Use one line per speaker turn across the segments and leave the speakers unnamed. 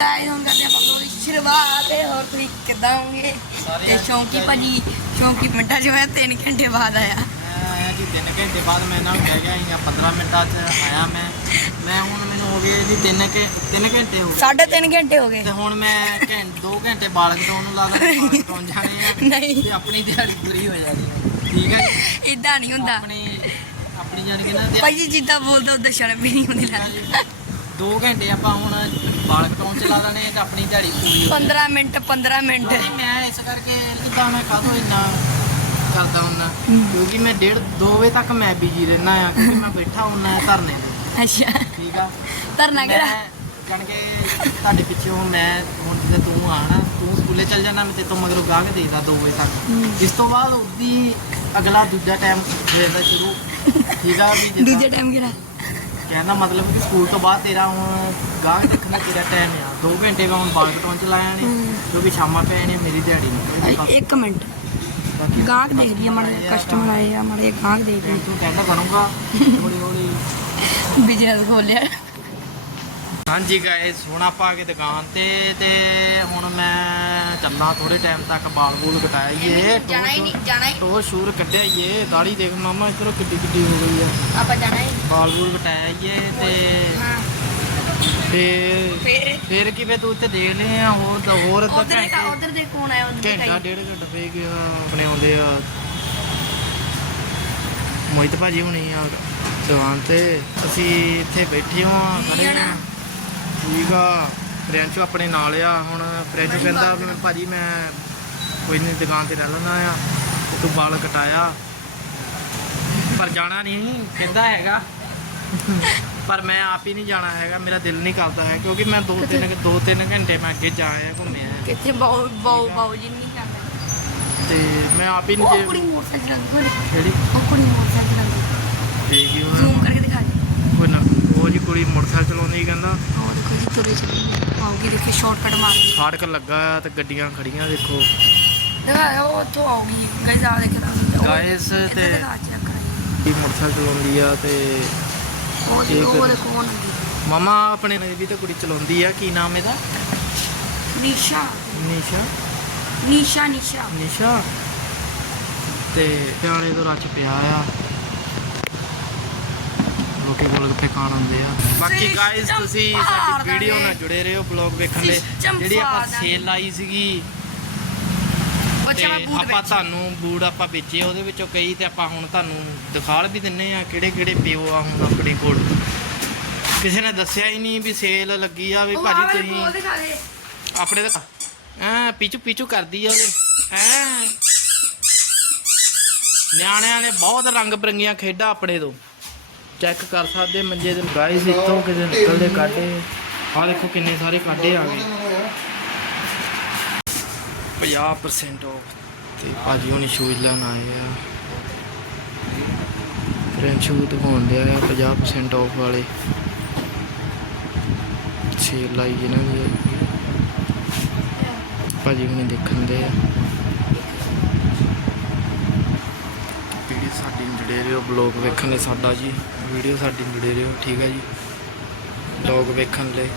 Guys ਹੁਣ ਕਰਦੇ ਆਪਾਂ ਕੋਈ ਸ਼ੁਰੂਆਤ ਤੇ ਹੋਰ ਤੁਸੀਂ ਕਿੱਦਾਂ ਹੋਗੇ? ਤੇ ਸ਼ੌਂਕੀ ਭਾਜੀ ਸ਼ੌਂਕੀ ਮਿੰਟਾਂ 'ਚ ਹੋਇਆ 3 ਘੰਟੇ ਬਾਅਦ ਆਇਆ।
ਮੈਂ ਆਇਆ ਜੀ 3 ਘੰਟੇ ਬਾਅਦ ਮੈਂ ਇਹਨਾਂ ਨੂੰ ਕਹਿ ਗਿਆ ਸੀ 15 ਮਿੰਟਾਂ 'ਚ ਆਇਆ ਮੈਂ। ਮੈਂ ਹੁਣ ਮੈਨੂੰ ਹੋ ਗਏ ਜੀ 3 ਘੰਟੇ 3 ਘੰਟੇ ਹੋ ਗਏ।
ਸਾਢੇ 3 ਘੰਟੇ ਹੋ ਗਏ।
ਤੇ ਹੁਣ ਮੈਂ ਘੰਟੇ 2 ਘੰਟੇ ਬਾਲਕ ਤੋਂ ਨੂੰ ਲਾਦਾ ਬਾਲਕ ਤੋਂ ਜਾਣੇ ਆ।
ਨਹੀਂ।
ਤੇ ਆਪਣੀ ਦਿਹਾੜੀ ਪੂਰੀ ਹੋ ਜਾਣੀ ਹੈ ਠੀਕ ਹੈ ਜੀ?
ਇਦਾਂ ਨਹੀਂ ਹੁੰਦਾ।
ਆਪਣੀ ਆਪਣੀ ਜਾਣੀ ਕਿ ਨਾ
ਭਾਈ ਜੀ ਜਿੱਦਾਂ ਬੋਲਦਾ ਉਦਾਂ ਸ਼ਰਮ ਵੀ ਨਹੀਂ ਹੁੰਦੀ ਲੱਗਦੀ।
2 ਘੰਟੇ ਆਪਾਂ ਹੁਣ ਬਾਲਕ ਤੋਂ ਚਲਾ ਦੇਣੇ ਤੇ ਆਪਣੀ ਦਿਹਾੜੀ ਪੂਰੀ ਹੋ
15 ਮਿੰਟ 15 ਮਿੰਟ।
ਮੈਂ ਇਸ ਕਰਕੇ ਇਦਾਂ ਮੈਂ ਕਾਹਤੋਂ ਇੰਨਾ ਕਰਦਾ ਹੁੰਦਾ ਕਿਉਂਕਿ ਮੈਂ ਡੇਢ 2 ਵਜੇ ਤੱਕ ਮੈਂ ਬਿਜ਼ੀ ਰਹਿਣਾ ਆ ਕਿਉਂਕਿ ਮੈਂ ਬੈਠਾ ਹੁੰਨਾ ਧਰਨੇ ਤੇ।
ਅੱਛਾ।
ਠੀਕ ਆ?
ਧਰਨਾ ਕਿਹੜਾ?
ਜਾਣ ਕੇ ਤੁਹਾਡੇ ਪਿੱਛੇ ਹੁਣ ਮੈਂ ਹੁਣ ਜਿੱਦਾਂ ਤੂੰ ਆਣਾ ਤੂੰ ਸਕੂਲੇ ਚੱਲ ਜਾਣਾ ਮੈਂ ਤੇ ਤੋਂ ਮਗਰੋਂ ਗਾਹਕ ਦੇਖਦਾ 2 ਵਜੇ ਤੱਕ। ਇਸ ਤੋਂ ਬਾਅਦ ਉਹਦੀ ਅਗਲਾ ਦੂਜਾ ਟਾਈਮ ਸਵੇਰ ਦਾ ਸ਼ੁਰੂ। ਠੀਕ ਆ ਵੀ
ਦੂਜਾ
ਜਿੱਦਾਂ
ਟਾਈਮ ਕਿਹੜਾ?
ਕਹਿੰਦਾ ਮਤਲਬ ਕਿ ਸਕੂਲ ਤੋਂ ਬਾਅਦ ਤੇਰਾ ਹੁਣ ਗਾਹਕ ਦੇਖਣ ਦਾ ਤੇਰਾ ਟਾਈਮ ਆ। 2 ਘੰਟੇ ਮੈਂ ਹੁਣ ਬਾਗ ਤੋਂ ਚਲਾਇਆ ਨੇ
ਹਮ।
ਕਿਉਂਕਿ ਸ਼ਾਮਾਂ ਪੈ ਨੇ ਮੇਰੀ ਦਿਹਾੜੀ ਨਹੀਂ
ਇੱਕ ਮਿੰਟ। ਗਾਹਕ ਦੇਖ ਰਹੀ ਆ ਮਾੜੇ ਕਸਟਮਰ ਆਏ ਆ ਮਾੜੇ ਗਾਹਕ ਦੇਖ ਰਹੀ
ਤੂੰ ਕਹਿੰਦਾ ਕਰੂੰਗਾ ਹੌਲੀ ਹੌਲੀ
ਬਿਜ਼ਨਸ ਖੋਲਿਆ।
ਹਾਂਜੀ ਗਾਇਸ ਹੁਣ ਆਪਾਂ ਕੇ ਦੁਕਾਨ ਤੇ ਤੇ ਹੁਣ ਮੈਂ ਚੱਲਾਂ ਥੋੜੇ ਟਾਈਮ ਤੱਕ ਬਾਲ ਬੂਲ ਕਟਾਈਏ
ਜਾਣਾ ਹੀ ਨਹੀਂ ਜਾਣਾ ਹੀ
ਟੋਰ ਸ਼ੂਰ ਕੱਢਿਆਈਏ ਦਾੜੀ ਦੇਖ ਮਾਮਾ ਇਧਰੋਂ ਕਿੱਡੀ ਕਿੱਡੀ ਹੋ ਗਈ ਆ।
ਆਪਾਂ ਜਾਣਾ ਹੀ
ਬਾਲ ਬੂਲ ਕਟਾਈਏ ਤੇ ਫੇਰ?
ਫੇਰ
ਕੀ ਫੇ ਤੂੰ ਇੱਥੇ ਦੇਖ ਲੈ ਆ ਹੋਰ ਤਾਂ ਹੋਰ
ਦੇ
ਘੰਟਾ
ਉਧਰ ਦੇ ਕੌਣ ਆਇਆ ਉਧਰ
ਘੰਟਾ ਡੇਢ ਘੰਟਾ ਫੇ ਗਿਆ ਆਪਣੇ ਆਉਂਦੇ ਆ। ਮੋਹਿਤ ਭਾਜੀ ਹੁਣੀ ਆ ਦੁਕਾਨ ਤੇ ਅਸੀਂ ਇੱਥੇ ਬੈਠੇ ਹਾਂ ਖੜੇ ਹਾਂ। ਠੀਕ ਆ ਪ੍ਰਿੰਚੂ ਆਪਣੇ ਨਾਲ ਆ ਹੁਣ ਪ੍ਰਿੰਚੂ ਕਹਿੰਦਾ ਵੀ ਭਾਜੀ ਮੈਂ ਕੋਈ ਨਹੀਂ ਦੁਕਾਨ ਤੇ ਰਹਿ ਲੈਣਾ ਆ ਤੇ ਵਾਲ ਕਟਾਇਆ। ਪਰ ਜਾਣਾ ਨਹੀਂ ਕਹਿੰਦਾ ਹੈਗਾ। ਪਰ ਮੈਂ ਆਪ ਹੀ ਨਹੀਂ ਜਾਣਾ ਹੈਗਾ ਮੇਰਾ ਦਿਲ ਨਹੀਂ ਕਰਦਾ ਹੈ ਕਿਉਂਕਿ ਮੈਂ ਦੋ ਤਿੰਨ ਦੋ ਤਿੰਨ ਘੰਟੇ ਮੈਂ ਅੱਗੇ ਜਾ ਆਇਆ ਘੁੰਮਿਆ।
ਕਿੱਥੇ ਬਾਉ ਬਾਉ ਬਾਉ ਜੀ ਨਹੀਂ ਕਰਦਾ
ਤੇ ਮੈਂ ਆਪ ਹੀ ਨਹੀਂ
ਕੁੜੀ ਮੋਟਰਸਾਈਕਲ ਚਲਾਉਂਦੀ
ਜਿਹੜੀ
ਉਹ ਕੁੜੀ ਮੋਟਰਸਾਈਕਲ ਚਲਾਉਂਦੀ।
ਤੇ ਕੀ
ਜ਼ੂਮ ਕਰਕੇ ਦਿਖਾ
ਕੋਈ ਨਾ ਉਹ ਜੀ ਕੁੜੀ ਮੋਟਰਸਾਈਕਲ ਚਲਾਉਂਦੀ ਕਹਿੰਦਾ।
ਜੀ ਤੁਰੇ ਚੱਲੀ ਆਉਗੀ ਦੇਖੀ ਸ਼ਾਰਟਕਟ ਮਾਰ
ਫਾੜਕ ਲੱਗਾ ਆ ਤੇ ਗੱਡੀਆਂ ਖੜੀਆਂ ਦੇਖੋ।
ਦਿਖਾ ਉਹ ਆਉਗੀ ਗਾਇਸ ਆ
ਤੇ-
ਦਿਖਾ ਚੈੱਕ ਕਰਾਈ
ਇਹ ਮੋਟਰਸਾਈਕਲ ਚਲਾਉਂਦੀ ਆ ਤੇ
ਉਹ ਉਹ। ਦੇਖੋ
ਮਮਾ ਆਪਣੇ ਨੇ ਵੀ ਤਾਂ ਕੁੜੀ ਚਲਾਉਂਦੀ ਆ। ਕੀ ਨਾਮ ਇਹਦਾ?
ਨਿਸ਼ਾ।
ਨਿਸ਼ਾ।
ਨਿਸ਼ਾ ਨਿਸ਼ਾ।
ਨਿਸ਼ਾ। ਤੇ ਪਿਆਲੇ ਤੋਂ ਰੱਚ ਪਿਆ ਆ। ਰੋਟੀ ਬੋਲ ਕੇ ਖਾਣ ਆਉਂਦੇ ਆ। ਬਾਕੀ ਗਾਇਸ ਤੁਸੀਂ ਸਾਡੀ
ਦਾ
ਵੀਡੀਓ। ਨਾਲ ਜੁੜੇ ਰਹੋ ਬਲੌਗ ਵੇਖਣ ਲਈ। ਜਿਹੜੀ ਆਪਾਂ
ਦਾ।
ਸੇਲ ਲਾਈ ਸੀਗੀ ਆਪਾਂ ਤੁਹਾਨੂੰ ਬੂਟ ਆਪਾਂ ਵੇਚੇ ਉਹਦੇ ਵਿੱਚੋਂ ਕਈ ਤੇ ਆਪਾਂ ਹੁਣ ਤੁਹਾਨੂੰ ਦਿਖਾਲ ਵੀ ਦਿੰਨੇ ਆ ਕਿਹੜੇ ਕਿਹੜੇ ਪਿਓ ਆ ਹੁਣ ਆਪਣੇ ਕੋਲ। ਕਿਸੇ ਨੇ ਦੱਸਿਆ ਹੀ ਨਹੀਂ ਵੀ ਸੇਲ ਲੱਗੀ ਆ ਵੀ ਭਾਜੀ ਤੁਸੀਂ
ਦੇ।
ਆਪਣੇ ਤਾਂ ਐ ਪੀਚੂ ਪੀਚੂ ਕਰਦੀ ਆ ਉਹਦੇ। ਐ। ਨਿਆਣਿਆਂ ਨੇ ਬਹੁਤ ਰੰਗ ਬਰੰਗੀਆਂ ਖੇਡਾਂ ਆਪਣੇ ਤੋਂ। ਚੈੱਕ ਕਰ ਸਕਦੇ, ਮੰਜੇ ਦੇ ਗਾਇਸ ਇੱਥੋਂ ਕਿਤੇ ਨਿਕਲਦੇ ਕਾਟੇ। ਆਹ ਦੇਖੋ ਕਿੰਨੇ ਸਾਰੇ ਕਾਟੇ ਆ ਗਏ। 50% ਆਫ ਤੇ ਭਾਜੀ ਹੁਣੀ ਸ਼ੂਜ਼ ਲੈਣ ਆਏ ਆ। ਫਰੈਂਚ ਸ਼ੂ ਦਿਖਾਉਣ ਦੇ ਆ 50% ਆਫ ਵਾਲੇ। ਸੇਲ ਲਾਈ ਇਹਨਾਂ ਦੀ। ਭਾਜੀ ਹੁਣੀ ਦੇਖਣ ਦੇ ਆ। ਵੀਡੀਓ ਸਾਡੀ ਜਿਹੜੇ ਜੁੜੇ ਰਹੋ ਬਲੌਗ ਵੇਖਣ ਲਈ ਸਾਡਾ ਜੀ। ਵੀਡੀਓ ਸਾਡੀ ਨੂੰ ਜੁੜੇ ਰਹੋ, ਠੀਕ ਹੈ ਜੀ? ਬਲੌਗ ਵੇਖਣ ਲਈ।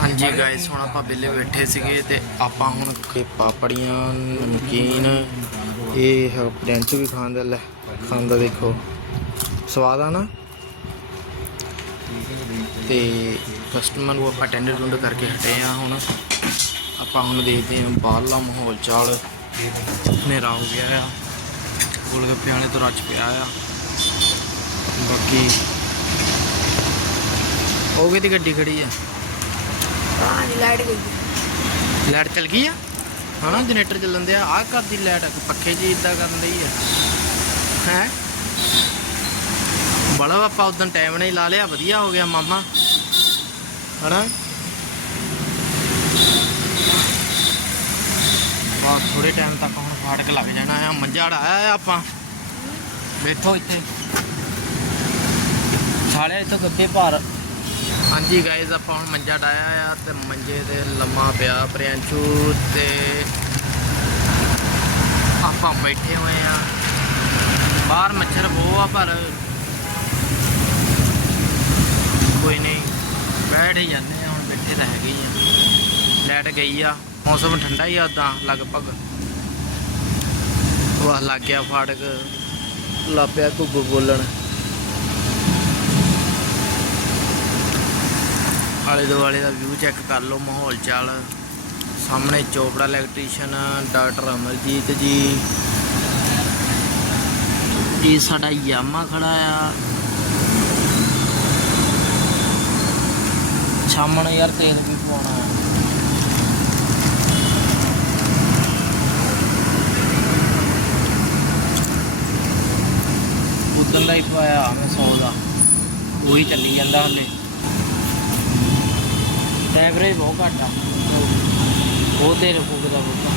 ਹਾਂਜੀ ਗਾਇਸ ਹੁਣ ਆਪਾਂ ਵਿਲੇ ਬੈਠੇ ਸੀਗੇ ਤੇ ਆਪਾਂ ਹੁਣ ਕੇ ਪਾਪੜੀਆਂ, ਨਮਕੀਨ, ਇਹ ਫਰੈਂਚ ਵੀ ਖਾਣ ਦਾ, ਲੈ ਖਾਂਦਾ ਦੇਖੋ। ਸਵਾਦ ਆ ਨਾ? ਤੇ ਕਸਟਮਰ ਨੂੰ ਆਪਾਂ ਟੈਂਡਰ ਟੁੰਡ ਕਰਕੇ ਹਟੇ ਆ ਹੁਣ। ਆਪਾਂ ਹੁਣ ਦੇਖਦੇ ਹਾਂ ਬਾਹਰਲਾ ਮਾਹੌਲ ਚਾਲ ਹਨੇਰਾ ਹੋ ਗਿਆ ਆ। ਗੋਲਗੱਪੇ ਵਾਲੇ ਤੋਂ ਰੱਜ ਪਿਆ ਆ। ਬਾਕੀ ਉਹ ਕਿਹਦੀ ਗੱਡੀ ਖੜੀ ਆ?
ਹਾਂ ਜੀ ਲਾਈਟ ਗਈ।
ਲਾਈਟ ਚਲ ਗਈ ਆ? ਹਨਾ ਜਨਰੇਟਰ ਚੱਲਣ ਦਿਆ। ਆਹ ਘਰ ਦੀ ਲਾਈਟ ਪੱਖੇ ਜੀ ਇਦਾਂ ਕਰਨ ਲਈ ਆ। ਹੈ? ਬੜਾ ਆਪਾਂ ਉਦੋਂ ਟਾਈਮ ਨਹੀਂ ਲਾ ਲਿਆ ਵਧੀਆ ਹੋ ਗਿਆ ਮਾਮਾ। ਹਨਾ? ਬਸ ਥੋੜੇ ਟਾਈਮ ਤੱਕ ਹੁਣ ਫਾਟਕ ਲੱਗ ਜਾਣਾ ਆ ਮੰਜਾ ਢਾਇਆ ਆ ਆਪਾਂ। ਬੈਠੋ ਇੱਥੇ। ਸਾਲਿਆ ਇੱਥੋਂ ਗੱਦੇ ਭਾਰ। ਹਾਂਜੀ ਗਾਇਜ਼ ਆਪਾਂ ਹੁਣ ਮੰਜਾ ਡਾਇਆ ਆ ਤੇ ਮੰਜੇ ਤੇ ਲੰਮਾ ਪਿਆ ਪ੍ਰਿਆੰਚੂ ਤੇ ਆਪਾਂ ਬੈਠੇ ਹੋਏ ਆ। ਬਾਹਰ ਮੱਛਰ ਬਹੁਤ ਆ ਪਰ ਕੋਈ ਨਹੀਂ, ਬੈਠ ਹੀ ਜਾਂਦੇ ਆ, ਹੁਣ ਬੈਠੇ ਰਹਿ ਗਏ ਆ। ਲੈਟ ਗਈ ਆ, ਮੌਸਮ ਠੰਡਾ ਹੀ ਆ ਉਦਾਂ ਲਗਭਗ। ਵਾਹ, ਲੱਗ ਗਿਆ ਫਾੜਕ ਲਾਪਿਆ ਘੁੱਗੂ ਬੋਲਣ। ਆਲੇ ਦੁਆਲੇ ਦਾ ਵਿਊ ਚੈੱਕ ਕਰ ਲਓ, ਮਾਹੌਲ ਚਾਲ। ਸਾਹਮਣੇ ਚੋਪੜਾ ਇਲੈਕਟ੍ਰੀਸ਼ੀਅਨ ਡਾਕਟਰ ਅਮਰਜੀਤ ਜੀ। ਇਹ ਸਾਡਾ ਯਾਮਾ ਖੜਾ ਆ। ਛਾਮਣ ਯਾਰ ਤੇਲ ਵੀ ਪਵਾਉਣਾ ਆ। ਉਦੋਂ ਦਾ ਹੀ ਪਵਾਇਆ ਮੈਂ 100 ਦਾ। ਉਹੀ ਚੱਲੀ ਜਾਂਦਾ ਹਲੇ। ਐਵਰੇਜ ਬਹੁਤ ਘੱਟ ਆ ਬਹੁਤ ਦੇਰ ਫੂਕਦਾ ਫੂਕਦਾ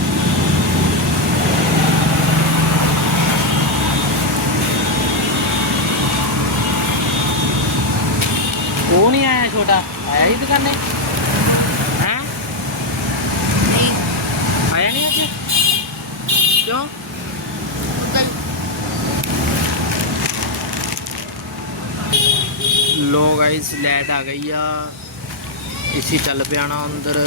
ਉਹ ਨਹੀਂ ਆਇਆ ਛੋਟਾ ਆਇਆ ਹੀ ਦੁਕਾਨੇ ਹੈ
ਨਹੀਂ
ਆਇਆ ਨਹੀਂ ਅੱਜ ਕਿਉਂ
ਉੱਦਾਂ ਹੀ।
ਲੋ ਗਾਇਸ ਲੈਟ ਆ ਇਸੀ ਚੱਲ ਪਿਆਣਾ ਅੰਦਰ।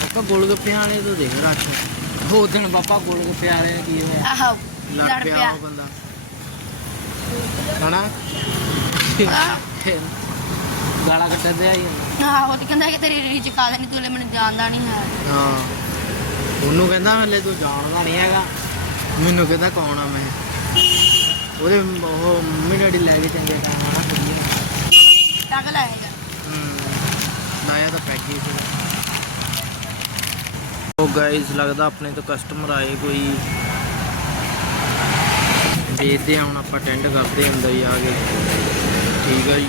ਪਾਪਾ ਗੋਲਗੱਪਿਆਂ ਵਾਲੇ ਤੋਂ ਦੇਖ ਰੱਖ। ਉਹ ਦਿਨ ਪਾਪਾ ਗੋਲਗੱਪੇ ਵਾਲੇ ਕੀ ਹੋਇਆ?
ਆਹੋ
ਲੜ ਪਿਆ। ਉਹ ਬੰਦਾ। ਹਨਾ? ਗਾਲਾਂ ਕੱਢਣ ਦੇ ਆਈ।
ਆਹੋ ਤੇ ਕਹਿੰਦਾ ਕਿ ਤੇਰੀ ਰੀਚ ਕਾ ਦੇਣੀ ਤੂੰ ਲੈ ਮੈਨੂੰ ਜਾਣਦਾ ਨਹੀਂ ਹੈ
ਹਾਂ। ਉਹਨੂੰ ਕਹਿੰਦਾ ਹਲੇ ਤੂੰ ਜਾਣਦਾ ਨਹੀਂ ਹੈਗਾ। ਮੈਨੂੰ ਕਹਿੰਦਾ ਕੌਣ ਆ ਮੈਂ? ਉਹਦੇ ਉਹ ਮੰਮੀ ਡੈਡੀ ਲੈ ਕੇ ਚੰਗੇ ਕੰਮ ਆਣਾ ਕੁੜੀਆਂ
ਟੱਕ ਲਾਏਗਾ
ਲਾਇਆ ਤਾਂ ਪੈਕ ਹੀ ਸੀ। ਉਹ ਗਾਇਸ ਲੱਗਦਾ ਆਪਣੇ ਤੋਂ ਕਸਟਮਰ ਆਏ ਕੋਈ। ਦੇਖਦੇ ਹਾਂ, ਹੁਣ ਆਪਾਂ ਅਟੈਂਡ ਕਰਦੇ ਹਾਂ ਅੰਦਰ ਹੀ ਆ ਕੇ। ਠੀਕ ਆ ਜੀ।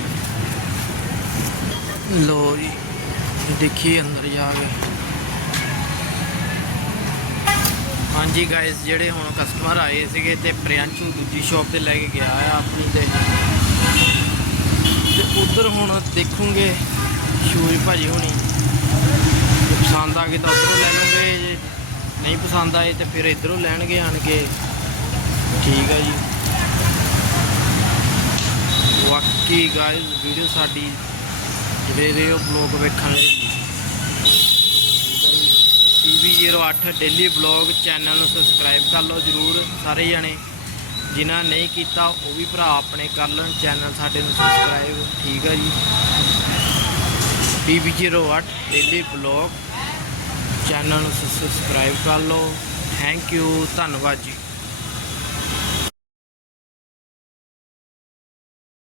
ਲੋ ਜੀ, ਦੇਖੀਏ ਅੰਦਰ ਜਾ ਕੇ। ਹਾਂਜੀ ਗਾਇਸ ਜਿਹੜੇ ਹੁਣ ਕਸਟਮਰ ਆਏ ਸੀਗੇ ਤੇ ਪ੍ਰਿਆੰਸ਼ੂ ਦੂਜੀ ਸ਼ਾਪ ਤੇ ਲੈ ਕੇ ਗਿਆ ਆ ਆਪਣੀ ਤੇ। ਹੁਣ ਦੇਖੂਗੇ ਸ਼ੂਜ਼ ਭਾਜੀ ਹੋਣੀ। ਜੇ ਪਸੰਦ ਆ ਗਏ ਤਾਂ ਉਧਰੋਂ ਲੈ ਲਵਾਂਗੇ ਜੇ ਨਹੀਂ ਪਸੰਦ ਆਏ ਤੇ ਫਿਰ ਇਧਰੋਂ ਲੈਣਗੇ ਆਣ ਕੇ। ਠੀਕ ਹੈ ਜੀ। ਬਾਕੀ ਗਾਇਸ ਵੀਡੀਓ ਸਾਡੀ ਜਿਹੜੇ ਰਹੇ ਉਹ ਬਲੌਗ ਵੇਖਣ ਲਈ। TV08 ਡੇਲੀ ਬਲੌਗ ਚੈਨਲ ਨੂੰ ਸਬਸਕ੍ਰਾਈਬ ਕਰ ਲਓ ਜਰੂਰ, ਸਾਰੇ ਜਣੇ। ਜਿਨ੍ਹਾਂ ਨਹੀਂ ਕੀਤਾ, ਉਹ ਵੀ ਭਰਾ ਆਪਣੇ ਕਰ ਲੈਣ। ਚੈਨਲ ਸਾਡੇ ਨੂੰ ਸਬਸਕ੍ਰਾਈਬ ਠੀਕ ਹੈ ਜੀ। TV08 ਡੇਲੀ ਬਲੌਗ ਚੈਨਲ ਨੂੰ ਸਬਸਕ੍ਰਾਈਬ ਕਰ ਲਓ। ਥੈਂਕ ਯੂ ਧੰਨਵਾਦ ਜੀ।